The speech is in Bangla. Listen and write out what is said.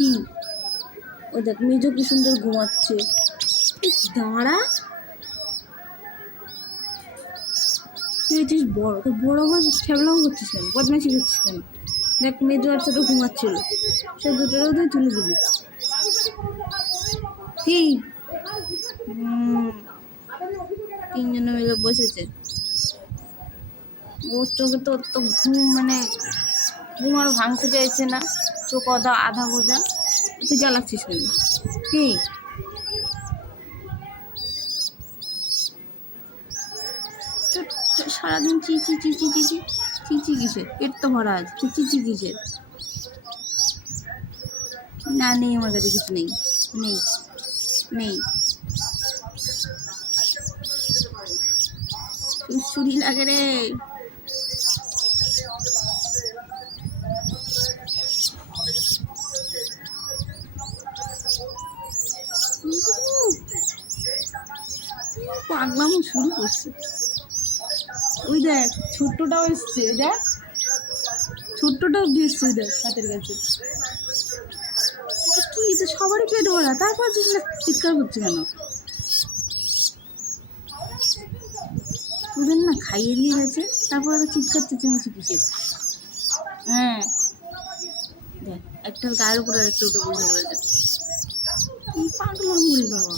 কি ওই দেখ মেজো কি সুন্দর ঘুমাচ্ছে। দাঁড়া, তুই বড় তো বড় হয়ে খেলাও করছিস কেন, বদমাইশি করছিস কেন? দেখ মেজো আর ছোট ঘুমাচ্ছিল, সে দুটোরও তুই তুলে দিবি কি? তিনজনে মিলে বসেছে, ওর চোখে তো ঘুম মানে ঘুম আর ভাঙতে চাইছে না, চোখ আধা বোঝা। তুই জ্বালাচ্ছিস কেন কি? সারাদিন চিচি চিচি চিচি চিচি কিসের? পেট তো ভরা আছে, চিচি কিসের? না নেই, আমার কাছে কিছু নেই, নেই নেই। সুড়সুড়ি লাগে রে। পাগলামো শুরু করছে। ওই দেখ ছোট্টটাও এসছে, দেখ ছোট্টটাও এসছে, দেখ হাতের কাছে। কি তো সবারই পেট ভরা, তারপর চিৎকার করছে কেন? তোদের না খাইয়ে দিয়ে গেছে, তারপর আবার চিৎকার চেঁচামেচি কিসের? হ্যাঁ দেখ, একটা গায়ের উপরে আরেকটা উঠে বসে পড়েছে। কি পাগলাম রে বাবা।